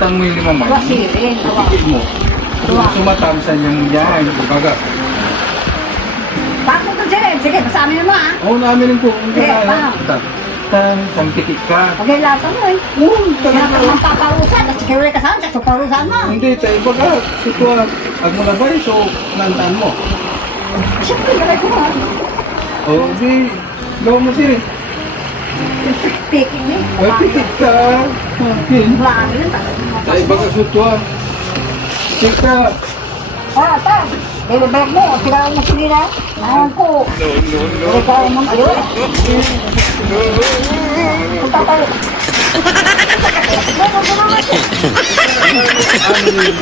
Bunutan mo yung limang man. Wasirin. Itigil mo. Sumatamsan yung yan. Baga. Bakit ko sige? Sige, basahin mo ah. Oo, namin yung kung Sige, pa. Samtikit ka. Okay, lahat mo eh. Kaya ka naman paparusan. Tapos ikaw ulit kasama. Tapos paparusan mo. Hindi, tayo baga. Sitwa, ag mo na ba so nantaan mo. Siyempre, nalay ko ah. Oo, di. Gawa mo siya. Picking eh. Ay, pikit ka. Wala ka rin. Tayo baga sitwa. Sika. Ah, ito. Bebek mo. Tiraw mo sinila. Ayaw ko. Tiraw mo. Ayun. Punta tayo. Ano yung